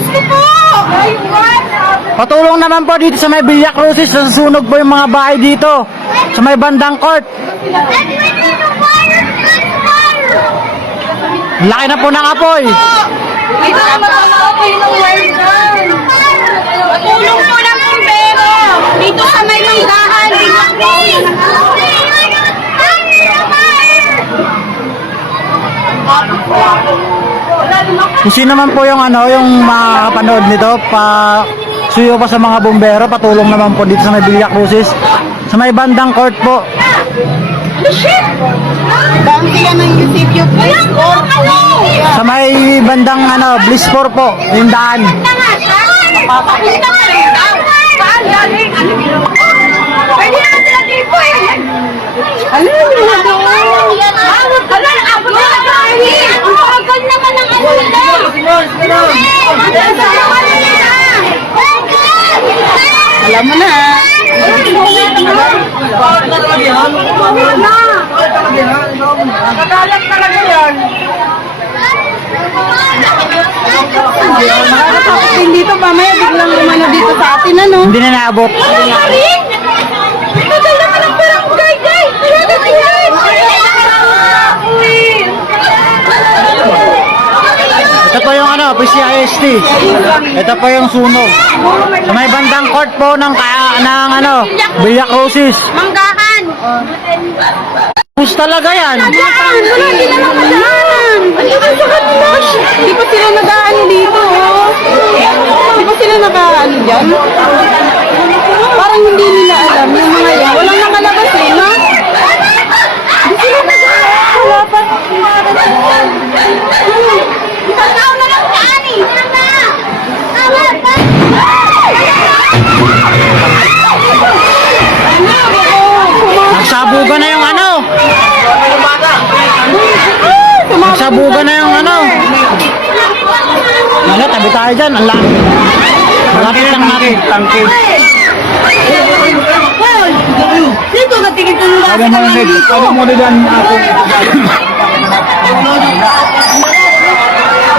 Gusto po! Patulong naman po dito sa may Villa Crucis. Nasusunog po yung mga bahay dito. Sa may bandang court. Laki na po ng apoy. Ito naman ang apoy ng welcome. Patulong po ng bumbero. Dito sa may manggahan. Kung sino naman po yung yung makakapanood nito, suyo pa sa mga bumbero, patulong naman po dito sa may Villa Crucis. Sa may bandang court po. Dami sila ng Eusebio Place or Sa may bandang Blispor po, yung daan. Papakita ka rin daw. Saan galing? Pwede naman sila dito eh. Ano yung mga doon? Hala, ako na nag-aari. Ang kagal naman ng ano nila. Alam mo na. Nakakalat talaga yan. Makakatapos din dito, mamaya biglang lumano dito sa atin, ano? Hindi na naabot. Tagal naman ang barangay, guys! Ito po yung PCIST. Ito po yung sunog. Sa may bandang court po ng Villa Crucis. Manggahan! Bus talaga yan. Wala sila ng madaanan! Di ba sila nag-aano dito, oh? Di ba sila nag-aano dyan? Parang hindi nila alam yung mga yan. Walang nakalabas eh, no? Di sila nag-aano. Wala pa. Ikaw na lang saan eh! Nagsabugan na yung Nagsabugan na yung tabi tayo dyan. Ang laki. Malapit lang natin. Tangke. Dito, natigil ka nung Sabi mo yung head. Sabi mo na dyan ako.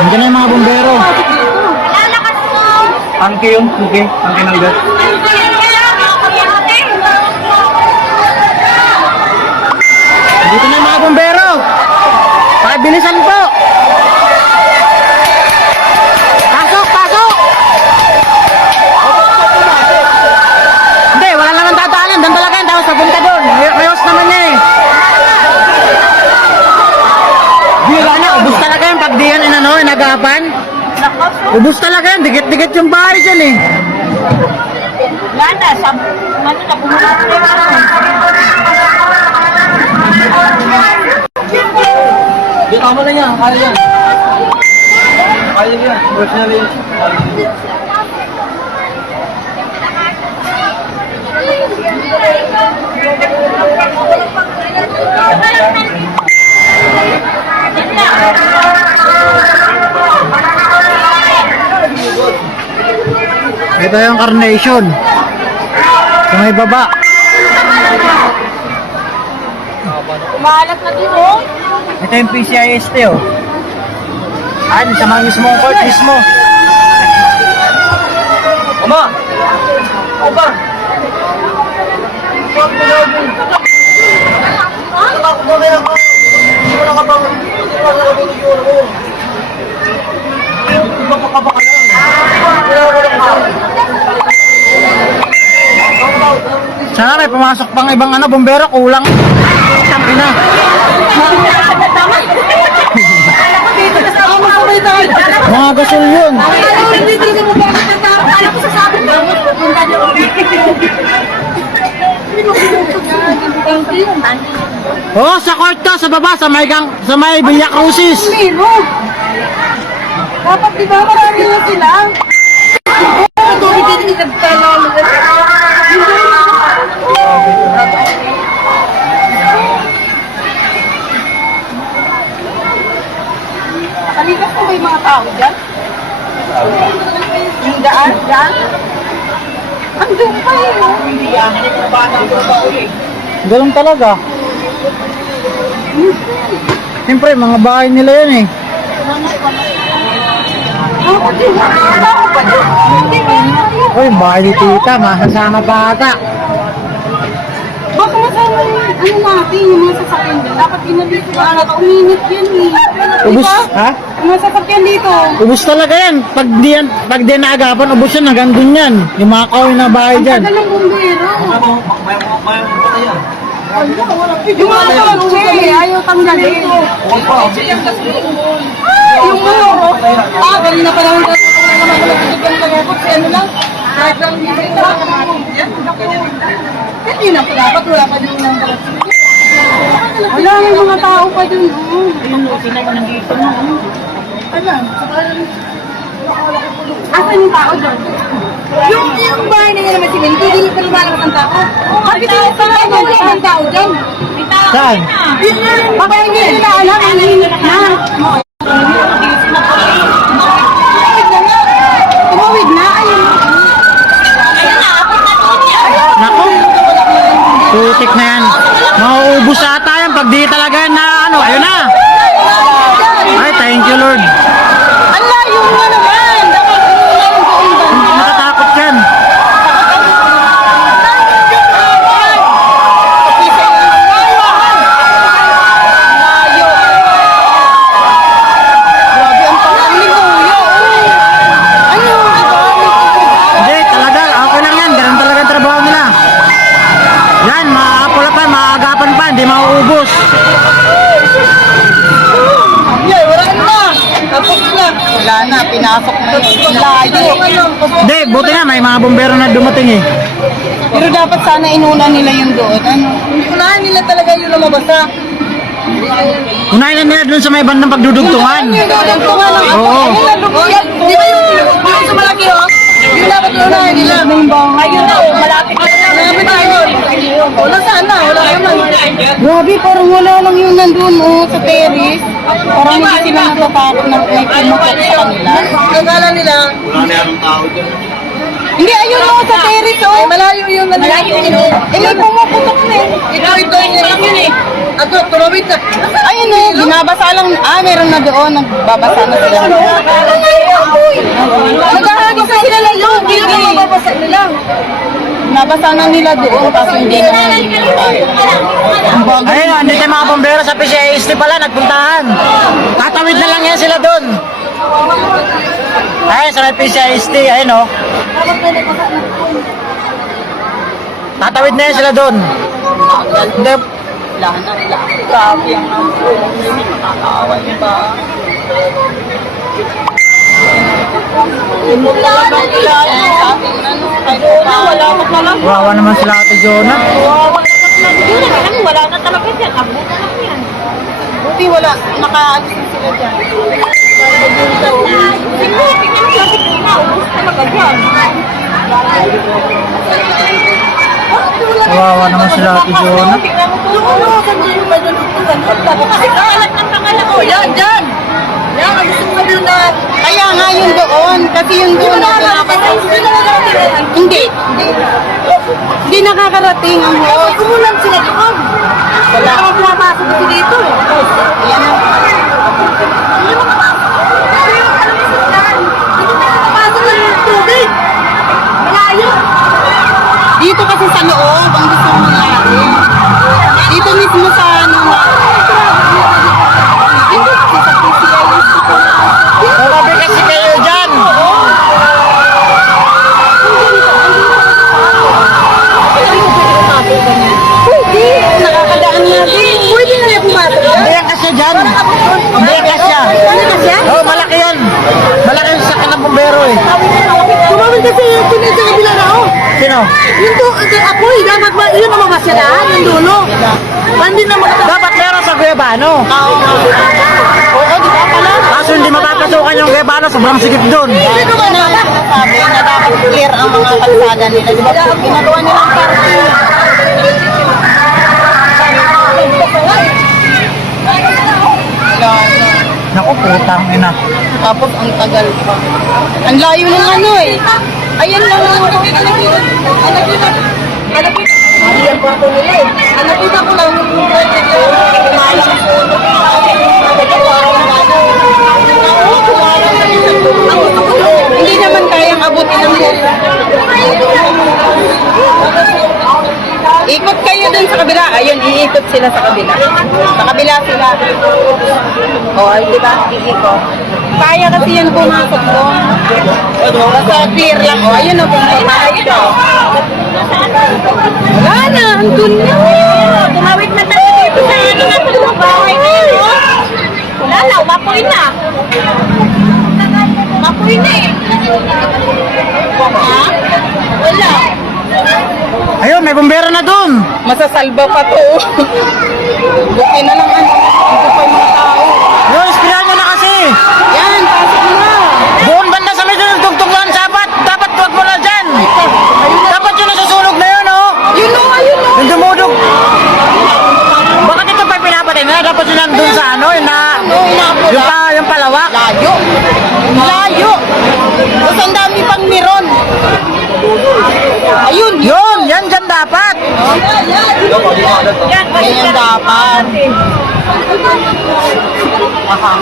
Nandiyan na yung mga bumbero. lalakas mo! Tangke yun. Tangke. Tangke ng gas. Dito na yung mga bumbero. Pakibilisan po. Pasok, pasok. Hindi, wala naman tataanan. Doon talaga yan. Tapos papunta doon. Mayos naman niya eh. Di, wala na. Ubus talaga yan. Pag di yan inagapan. Ubus talaga yan. Dikit-dikit yung bahay dyan eh. Lana, sa ano na Di, tama na yan. Kaya yan. Kaya yan. Personally yan. Ito yung carnation. Sa may baba. Umalat na dito. Ito yung PCIST oh. Sa mga mismong court mismo. Oma! Oma! Sana may pumasok pang ibang bumbero, kulang. Tangin na. Mga gasol yun. Oh, sa court to, sa baba, sa may Villa Crucis. Dapat di ba marami na sila? Kalikas po ba yung mga tao dyan? Yung daan? Andun pa eh. Ganun talaga. Siyempre, mga bahay nila yan eh. Uy, bahay ni tita, masasama pa ata. Baka masama yung ano natin, yung mga sasakyan dyan. Dapat ginalito ba? Uminit yan eh. Ubus, Diba? ha? Yung mga sasakyan dito. Ubus talaga yan. Pag di naagapan, ubus yan, hanggang dun yan. Yung mga kahoy na bahay Ang dyan. tagal ng bumbero. Yung mga kotse, ayaw tanggalin. Yung mga, kanina pa naman tayo ano lang, kahit lang hindi na pa dapat, wala pa din ng wala, may mga tao pa dun. Ayun, sila ka nandito na. Alam, asan yung tao dun? Yung bahay na yun naman si Minto, hindi pa lumalabas ang tao. Bakit yung tao na wala ng tao dun? Saan? Baka hindi nila alam, ang hinit na. Tumawid na, ayun. Nako. Putik na yan. Mauubos ata yan pag di talaga yan na ano. Ayun na. Ay, thank you Lord. Ang layo nga naman. Dapat ulan doon ba? Natatakot yan. Grabe ang parang ni Kuya. Ano? Hindi, talaga. Okay lang yan. Ganun talaga ang trabaho nila. Yan, maapula pa, maagapan pa. Hindi mauubos. Yeah, wala na. Tapos na. Wala na, pinasok na yun. Layo. Hindi, buti na. May mga bumbero na dumating eh. Pero dapat sana inuna nila yung doon. Ano? Unahan nila talaga yung lumabasa. Unahin na nila dun sa may bandang pagdudugtungan. Yung dudugtungan ng Oo. Di ba yung sa malaki oh? Yung dapat unahan nila. Ayun na, malapit na. Malapit na yun. Wala sana, wala naman. Grabe, parang wala lang yung nandun sa terrace. Parang hindi sila natatakot na may pumutok sa kanila. Akala nila, hindi, ayun o, sa terrace o. Malayo yung nandun. Malayo yun. Eh, may pumuputok na eh. Ito yun eh. Ako, tumawid na. Ayun eh, binabasa lang. Meron na doon. Nagbabasa na sila. Naghahagis na sila lang doon. Hindi na mababasa nila. Nabasa na nila doon kasi hindi naman Ayun, andito yung mga bumbero sa PCST pala, nagpuntahan. Tatawid na lang yan sila dun. Ayun, sa may PCST, ayun o. Tatawid na yan sila dun. Hindi, Lahan na nila. Grabe ang nakakaawa niya ba? Wala na nila. Wala ka pala. wawa naman sila Ate Jonah. Wala na talaga dyan. Abot na lang yan. Buti wala. Nakaalis na sila dyan. Tingnan mo kasi kung naubos talaga dyan. Wawa naman sila Ate Jonah. Kasi kalat ng pangalan ko. Yan, dyan. Yan, ang gusto ko doon na... Kaya nga yung doon. Kasi yung doon... Hindi. Hindi nakakarating ang host. Kumulang sila doon. Wala ka pumapasok ko dito. Yan ang... Hindi makapasok ng tubig. Malayo. Dito kasi sa loob, ang gusto mo mangyari. Dito mismo sa ano dito kasi sa PCIS. Grabe kasi kayo dyan. Pwede, nakakadaan natin. Pwede na yung pumasok dyan. Hindi yan kasi dyan. Hindi yan kasya. Ano kasi yan? Oo, malaki yan. Malaki yung sakyan ng bumbero eh. Tumawin kasi yung tunin sa kabila na ako. Sino? Yung to, ako dapat ba, yun ang mamasyadaan, yung dulo. Hindi na Dapat meron sa Guyabano. Oo, di ba pala? Kaso hindi mapapasukan yung Guyabano, sobrang sikip dun. Hindi ko ba sabi na dapat clear ang mga kalsada nila. Di ba ginagawa nilang parking? Naku, putang ina. Tapos ang tagal pa. Ang layo ng ano eh. Ayan lang ang ako. Ayan po ako nila eh. Nakita ko lang yung kumalang po. Ang gusto sila sa kabila. Sa kabila sila. O, ay, di ba? Sige ko. Kaya kasi yan pumasok ko. Basta clear lang. O, ayun o, pumasok ko. Wala na, andun na. Tumawid na tayo dito sa ano na sa bahay na yun, oh. Wala na, umapoy na. Umapoy na eh. Ha? Wala. Ayun, may bumbero na dun. Masasalba pa to. Buti na lang ano. Ito pa yung mga tao. Yung ispiran nyo na kasi. Yan, pasok na. Buon banda sa medyo nagtugtugan. Dapat tuwag mo na dyan. Dapat yun nasusunog na yun, oh. Yun o, ayun o. Yung dumudog. Bakit ito pa pinapatay na? Dapat yun nandun sa ano, yung palawak. Layo. Layo. Tapos ang dami pang miron. Ayun, Yun, yan dyan dapat. Ganyan dapat. Aha.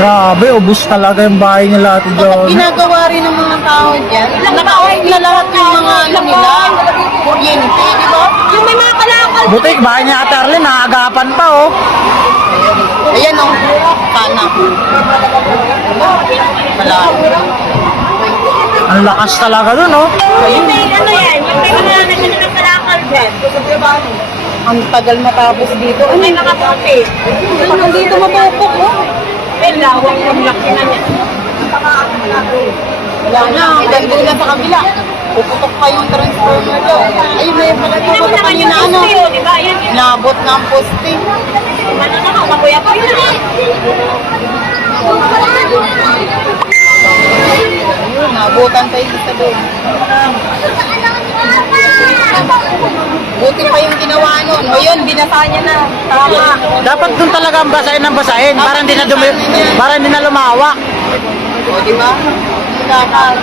Grabe, ubus talaga yung bahay nila, Ate John. Ginagawa rin ng mga tao dyan. Naka-off na lahat yung mga ano nila. Kuryente, di ba? Yung may mga kalakal. Butik, bahay ni Ate Arlene, naagapan pa, oh. Ayan o. Sana. Wala. Ang lakas talaga dun, oh. Yung may ano yan, yung may mga nagkakal kalakal dyan. Ang tagal matapos dito. Yung may mga puti. Hanggang dito mapupok, oh. May lawak yung laki na niya. Wala na. Hanggang doon na sa kabila. Puputok pa yung transformer daw. Ay, may pala Tignan mo puputok naman pa yung na ano. pusti, oh, di ba? Yan yun. Nabot na ang poste. Ano naman, mabuya-buya na. Ayun, nabutan tayo dito doon. Buti pa yung ginawa nun. O yun, binasa niya na. Tama. Dapat dun talaga ang basahin ng basahin. Para hindi na lumawak. O, di ba? Dapat.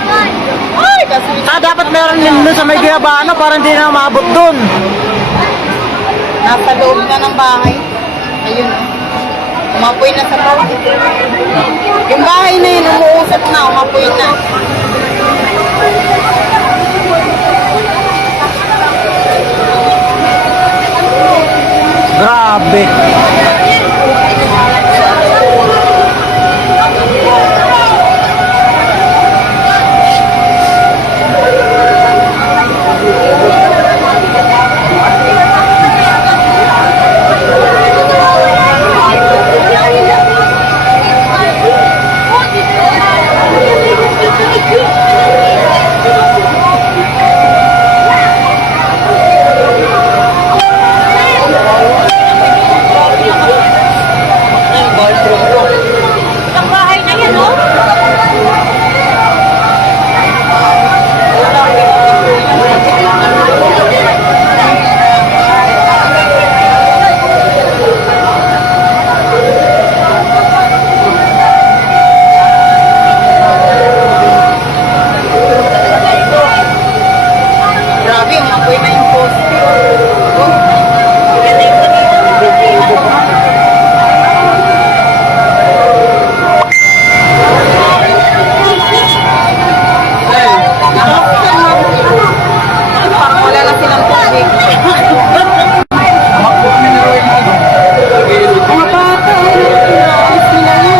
Ay, kasi Dapat meron din dun sa may Guyabano para hindi na maabot dun. nasa loob na ng bahay. Ayun. Umapoy na sa bawah. Yung bahay na yun, umuusap na, umapoy na. Grabe. Ang bahay na yan, oh. Grabe, umapoy na yung poste. Parang wala na silang tubig. Mga bata, ayos nila yun.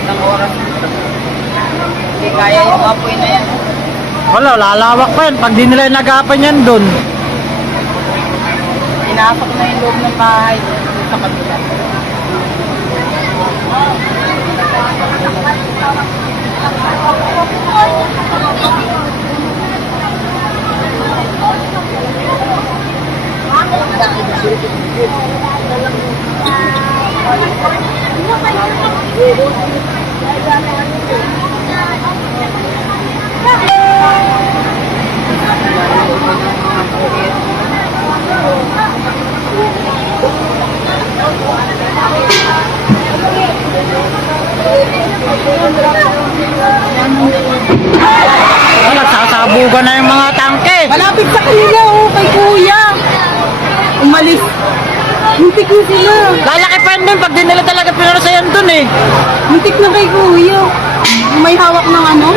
Isang oras. Hindi kaya yung apoy na yan. Wala, lalawak pa yan. Pag di nila nagapan yan dun. pinasok na yung loob ng bahay sa kabila. Nagsasabugan na yung mga tangke. Malapit sa kanila, oh, kay kuya. Umalis. Muntik na sila. Lalaki pa yun dun pag di nila talaga pinarasayan dun eh. Muntik na kay kuya. May hawak ng ano?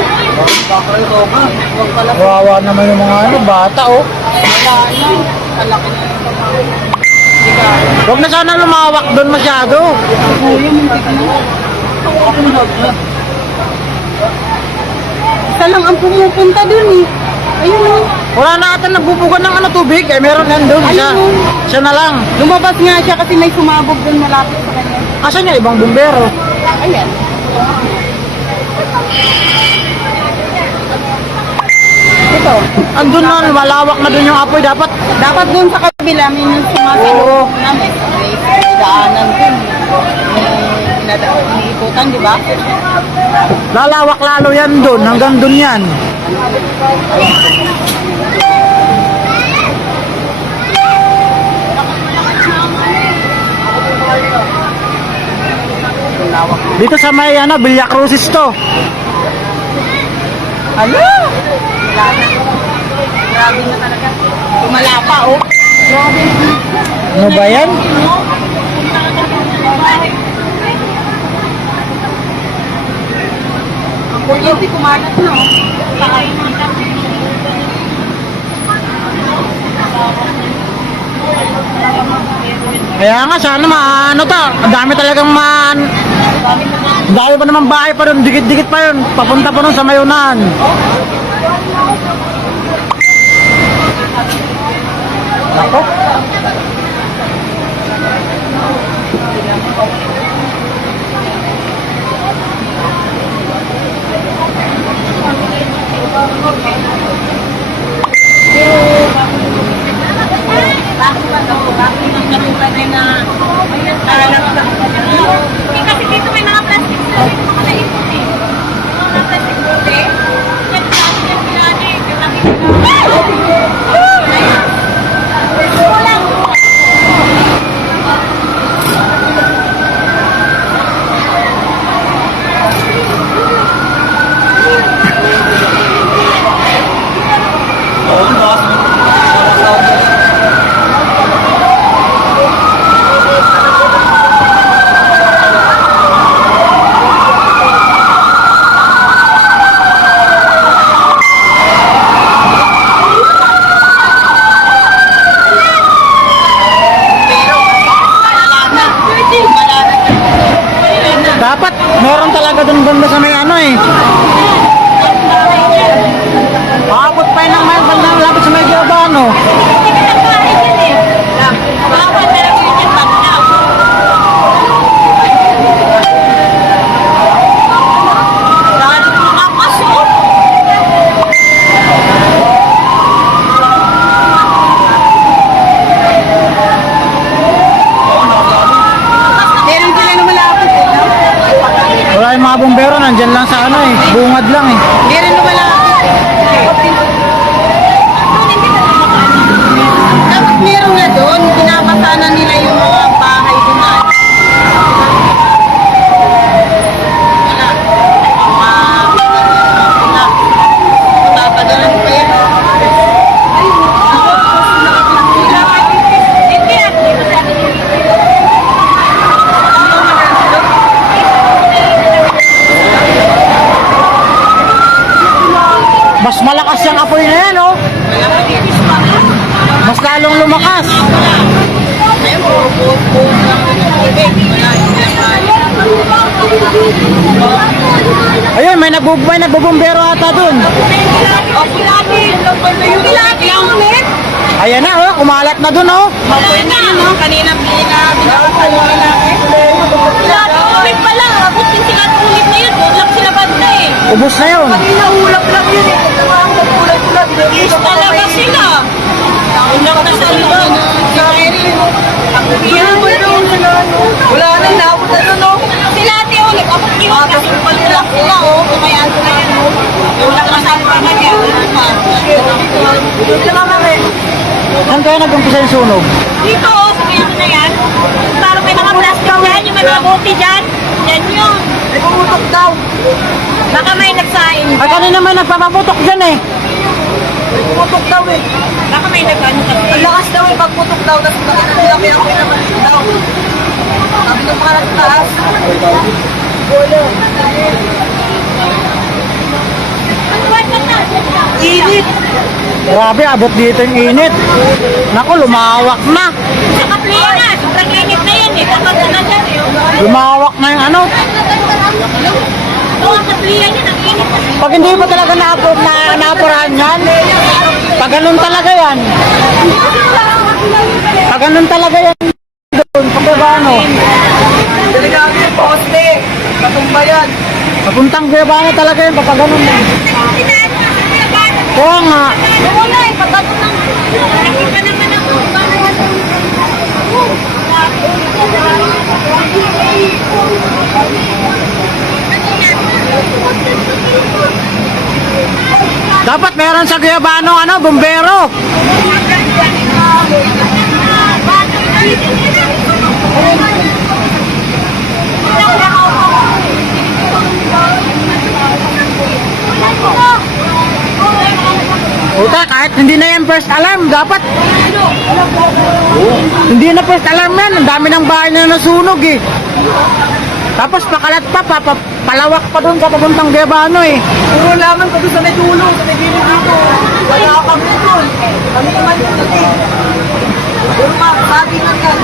Kawawa naman yung mga bata oh. Wala na. Kalaki na yung babae. Hindi ka. Huwag na sana lumawak dun masyado. Kuya, muntik na. Isa lang ang pumupunta dun eh. Ayun oh. Wala na ata nagbubugan ng tubig. Eh meron yan dun. Siya, Ayun. siya na lang. Lumabas nga siya kasi may sumabog dun malapit sa kanya. Asan yung ibang bumbero? Ayan. Ito. Andun na, malawak na dun yung apoy. Dapat Dapat dun sa kabila may sumasalubong na may daanan dun. May iniikutan, di ba? lalawak lalo yan dun. Hanggang dun yan. Dito sa may Villa Crucis to. Ano? Grabe na talaga. Tumala pa, oh. Grabe. Ano ba yan? Ang kuryente kumalat na, oh. Kaya nga sana maano to. Ang dami talagang dami pa naman bahay pa doon. Dikit-dikit pa yun. Papunta pa doon sa Mayunan. Ako? Kasi dito may mga plastic. Dito mga naipon eh. Mga plastic bote. Yan, dami yan pinani. Yung nakikita. Walang. Dapat meron talaga doon banda sa may Paabot pa yun ng may banda lapit sa may Giordano. Meron sila na malapit, eh. No? Wala yung mga bumbero, nandyan lang sa bungad lang eh. Meron na malapit. Dapat meron na doon. Pinapasa na nila yung mga bahay doon na. Wala. Tatagalan pa yan. Mas malakas yung apoy na yan oh. Mas lalong lumakas. Ayun, may nagbubumbero ata dun. Kilati. Kilati. Ayan na, oh, kumalat na dun, oh. Wala na. Kanina binakasan mo na eh. Lahat ng ulit pa lang. Abot din sila ng ulit na yun. Doon lang sila banda eh. Ubus na yun. Ulap lang yun eh. Ulat-ulat. Is talaga sila. Ulang na sa loob. Wala na, inaabot na doon, no? Sila ate o, nag-abot yun. Kasi palulak sila o. Kaya ano na yan o. Ulang na sa loob na yan. Sila mami. Saan kaya nag-umpisa yung sunog? Dito o, sa kaya na yan. Parang may mga plastic dyan, yung mga bote dyan. Yan yun. May pumutok daw. Baka may nagsain. Ay, kanina naman nagpapaputok dyan, eh. May pumutok daw eh. Baka may nag-ano ka. Ang lakas daw eh, pagputok daw. Tapos laki ako naman daw. Sabi ng mga nasa taas. Init. Grabe, abot dito yung init. Naku, lumawak na. Sa kapliya na, sobrang init na yan eh. Kapag na dyan eh. Lumawak na yung ano. Oo, ang kapliya niya, ang init na. Pag hindi mo talaga naapurahan yan, pag ganun talaga yan. Pag ganun talaga yan doon, pag ano, Delikado yung poste. Patumba yan. papuntang Guyabano talaga yan, pag ganun. Kaya nga, Oo na eh, pagbato ng... Nakita naman ako. dapat meron sa Guyabano, ano, bumbero. Puta, kahit hindi na yan first alarm, dapat. Hindi na first alarm yan, ang dami ng bahay na nasunog eh. Tapos pakalat pa, palawak pa doon sa papuntang Guyabano eh. Puro laman pa doon sa may dulo. Sa may gilid dito. Wala kami doon. Kami naman yung natin. Puro sabi nga yan.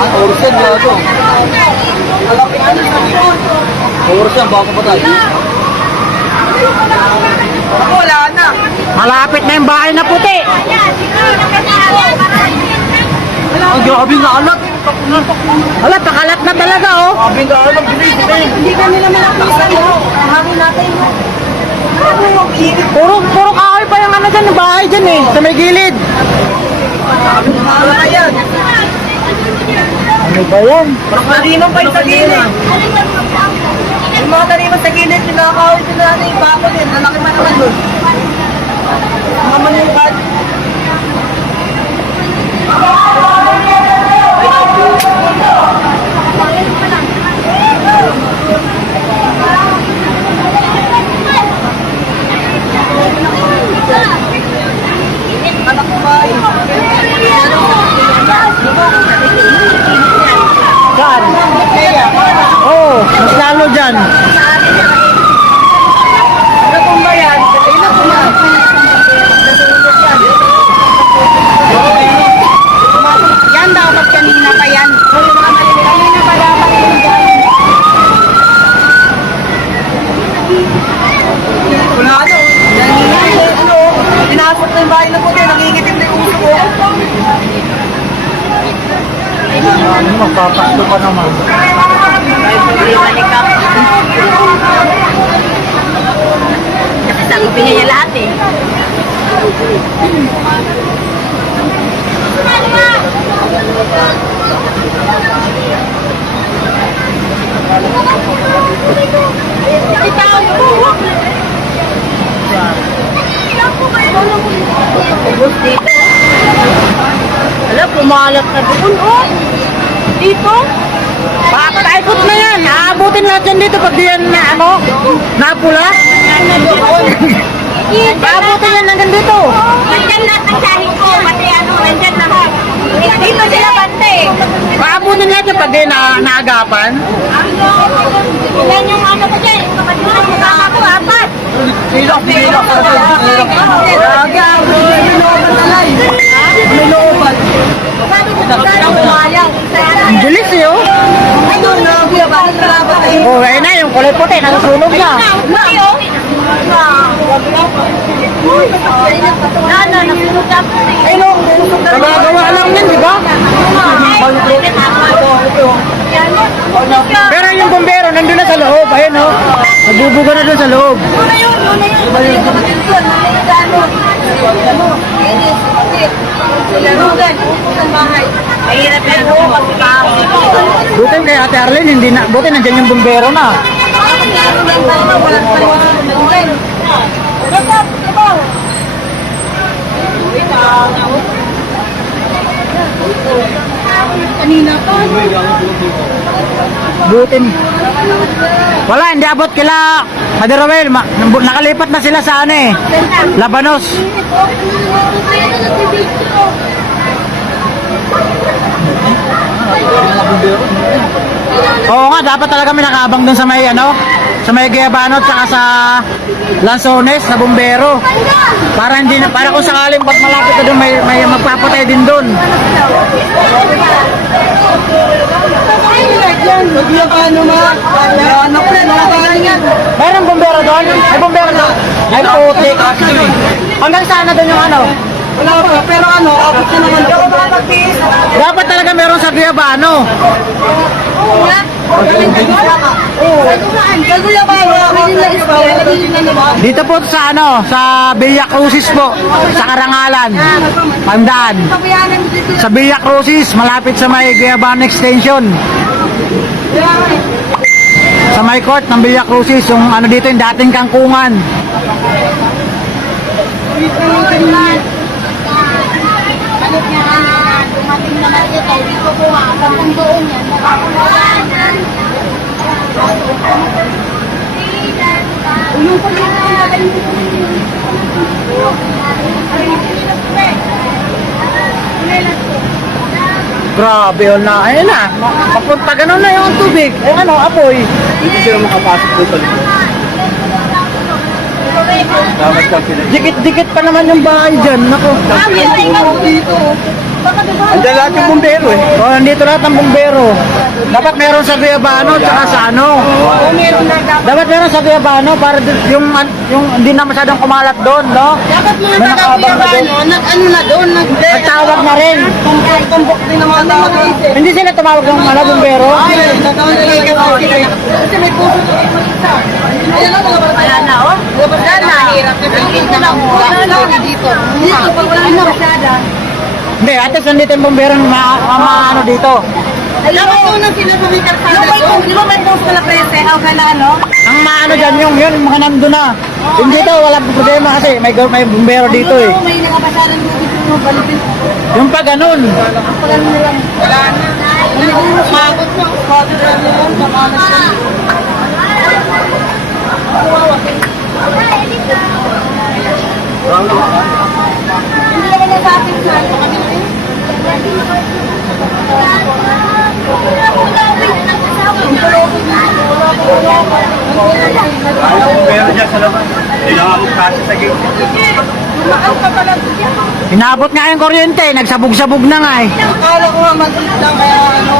Oras yan, wala to. Malapit na sa doon. Oras yan, baka pa tayo. Ako wala na. Malapit na yung bahay na puti. Ang grabe nga alat. Hala, pakalat na talaga oh. Grabe nga alat, bilis. Hindi ka nila malapisan. Hangin natin. Ano yung init? Puro kahoy pa yung ano dyan, yung bahay dyan eh, sa may gilid. Mahal na yan. Ano ba yan? Parang malinong pa yung sa gilid. Yung mga taniman sa gilid, pinakakawin sila na yung bako din. Lalaki man naman doon. Mga manungkad. Anak ko ba? Saan? Oo, mas lalo dyan. Ano kung ba yan? Kanina ko na. Yan dapat kanina pa yan. Kanina pa dapat yan dyan. Wala ano. Ano, pinasok na yung bahay na puti. Nangingitim na yung uso ko. Ano, magpapakto pa naman. Kasi sagupin niya lahat eh. Hala, pumalat na doon oh. Dito? Paikot na yan. Aabutin lahat yan dito pag di yan na ano, napula. Aabutin yan hanggang dito. Nandyan lahat ng sahig ko. Pati ano, nandyan lahat. Dito sila bante. Aabutin lahat yan pag di naagapan. Yan yung ano ko dyan. Yung kapatid ng kasama ko, apat. Silak, silak. May looban. Ang bilis eh oh. Ano na, kuya, bakit nalaban tayo? Oh, ayun na, yung kulay puti, nasusunog na. Ayun. Ay, no. Nagagawa lang yan, di ba? Pero yung bumbero, nandun na sa loob. Ayun, oh. Nagbubuga na doon sa loob. Mahirap yan po, magpapakit. Buti kay Ate Arlene, hindi na. Buti nandyan yung bumbero na. Kanina pa. Buti. Wala, hindi abot kila Ate Rowel. Nakalipat na sila sa ano eh. Labanos. Oo nga, dapat talaga may nakabang dun sa may ano, sa may Gayabano at saka sa Lanzones, sa bumbero. Para hindi na, para kung sakaling pag malapit na dun, may magpapatay din dun. Paano ma? Anak ko na Mayroong bumbero doon? May bumbero doon? Ay, putik. Hanggang saan na doon yung ano? Wala pa, pero ano, abot na naman ako. Dapat talaga meron sa Gayabano. Dito po sa ano, sa Villa Crucis po, sa Karangalan. Tandaan. Sa Villa Crucis, malapit sa may Gayabano Extension. Sa may court ng Villa Crucis, yung ano dito, yung dating kangkungan. Dumating naman ito, dito po hanggang doon yan. Grabe yun na, ayun na. Papunta ganun na yung tubig. Eh ano, apoy. Hindi sila makapasok doon sa likod. Dapat lang sila. Dikit-dikit pa naman yung bahay dyan. Nako. Andiyan lahat yung bumbero eh. Oh, nandito lahat ng bumbero. Dapat meron sa Gayabano tsaka sa ano. Dapat meron sa Gayabano para yung hindi na masyadong kumalat doon, no? Dapat mga May nakabang na doon. nag-ano na doon, Nagtawag na rin. tumbok din naman tawag. Hindi sila tumawag ng mga bumbero. Ay, nagawin na kasi may puso doon ito isa. Ayan ang mga bata. Wala na, oh. Wala na. Mahirap na tingin na lang. Wala na dito. Dito, pag wala na masyada. Hindi, ate, nandito yung bumbero ano dito. Dapat doon ang sila sa may karsada doon. Di ba may post pala prese? O kala ano? Ang maano dyan yung mga nandun na. Yung dito, walang problema kasi may bumbero dito eh. May nakapasaran doon dito. Balitin. Yung pa ganun. Wala na. Umabot na. Umabot na naman. Makalas na. Hindi naman nasabi sa ano kanina eh. Bumbero dyan sa labas. Hindi lang ako kasi sa gate. Mahal ka pala. Inabot nga yung kuryente, nagsabog-sabog na nga eh. Akala ko nga maliit lang kaya ano.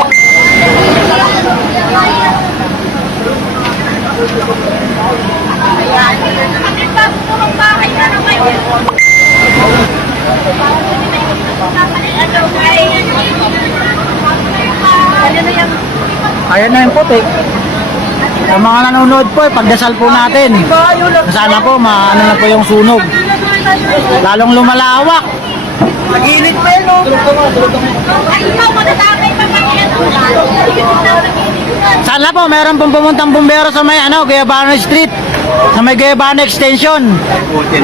Ayan na yung putik. Sa mga nanonood po, pagdasal po natin. Sana po, maano na po yung sunog. Lalong lumalawak. Maginit pa yun, no? Sana po, meron pong pumuntang bumbero sa may Gayabano Street. Sa may Gayabano Extension.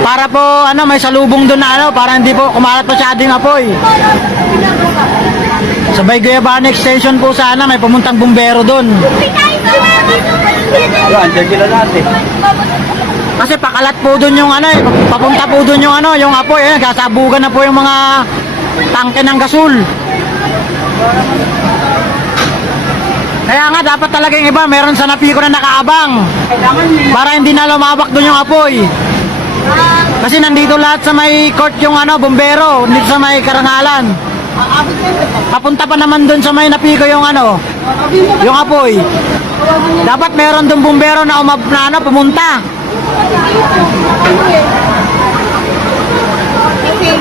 Para po, may salubong doon na para hindi po kumalat masyadong apoy. Sa may Gayabano Extension po sana, may pumuntang bumbero doon. Andiyan sila lahat eh. Kasi pakalat po doon yung papunta po doon yung yung apoy, kasabugan na po yung mga tangke ng gasol. Kaya nga dapat talaga yung iba, meron sa Napico na nakaabang. Para hindi na lumabak doon yung apoy. Kasi nandito lahat sa may court yung bumbero, dito sa may Karangalan. Papunta pa naman doon sa may Napico yung yung apoy. Dapat meron doon bumbero na pumunta.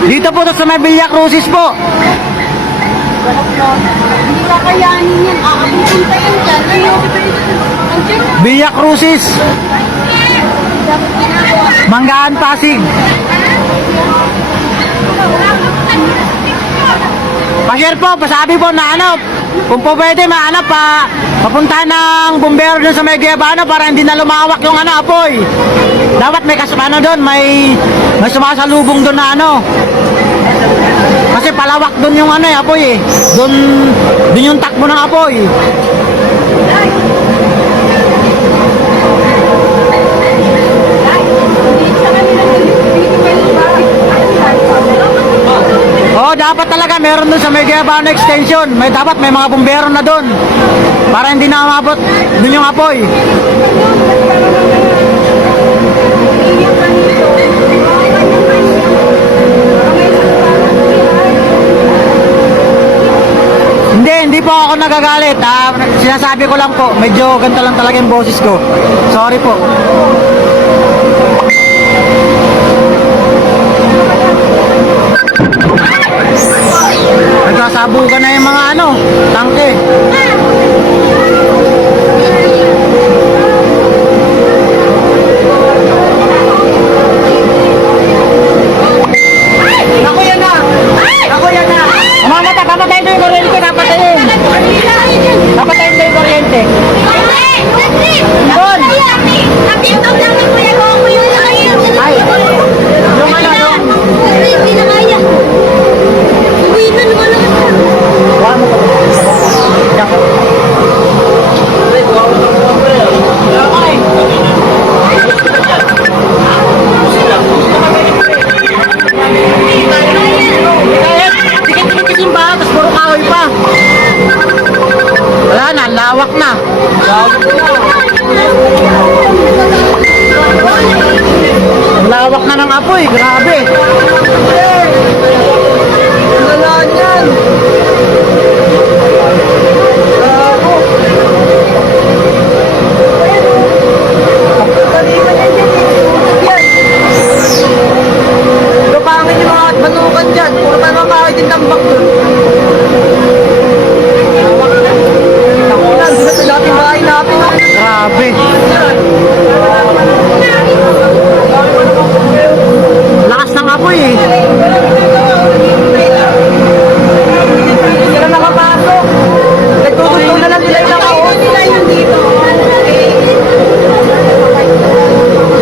Dito po to sa may Villa Crucis po. Hindi kakayanin yan. Aabutin pa yan dyan. Andiyan na. Villa Crucis. Manggaan Pasig. Pa-share po, pasabi po na ano, kung po pwede maanap pa, papunta ng bumbero dun sa may Guevara para hindi na lumawak yung ano, apoy. Dapat may kasama doon, may sumasalubong doon na ano. Kasi palawak doon yung ano, apoy eh. Doon yung takbo ng apoy. Oh, dapat talaga meron doon sa may Guevara extension. Dapat may mga bumbero na doon. Para hindi na umabot doon yung apoy. Hindi po ako nagagalit. Sinasabi ko lang po, medyo ganito lang talaga yung boses ko. Sorry po. Nagsasabugan na yung mga ano, tangke. Ako yan na! Ako yan na! Mamata, papatayin ko yung kuryente, papatayin! Papatayin ko yung kuryente. Doon! Ay! Yung ano, yung... Hindi na kaya. Uy, na naman ako. Wala mo pa. Yan. Dikit-dikit kasi yung baha, tapos puro kahoy pa. Wala na, lawak na. Lawak na ng apoy, grabe. Wala yan. Lupangin yung mga banukan dyan. Puro pa naman kahoy din tambak doon. Nakunan, doon sa dating bahay natin. Grabe. Lakas ng apoy eh. Hindi sila nakapasok. Nagtutugtog na lang nila yung nakaon.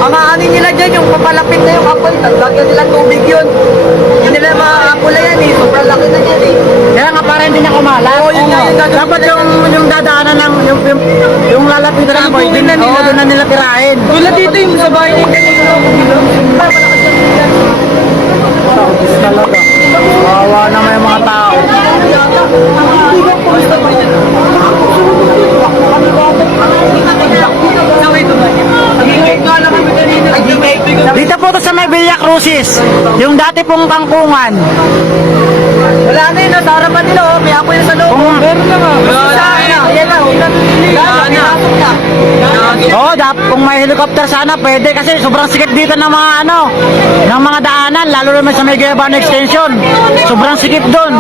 Ang aanin nila dyan, yung papalapit na yung apoy. Lagyan nila tubig yun. Hindi nila makakapula yan eh. Sobrang laki na yan eh. Kaya nga para hindi na kumalat. Oo, yun nga. Dapat yung dadaanan ng yung lalapitan ng apoy. Doon na nila tirahin. Tulad dito yung sa bahay niya. Talaga. Kawawa naman yung mga tao. Dito po to sa may Villa Crucis. Yung dati pong kangkungan. Wala na yun. Sa harapan nila. May apoy na sa loob. Meron na nga. Ayan na. Oo, kung may helicopter sana pwede kasi sobrang sikip dito ng mga ano, ng mga daanan lalo naman sa may Guevara extension. Sobrang sikip doon.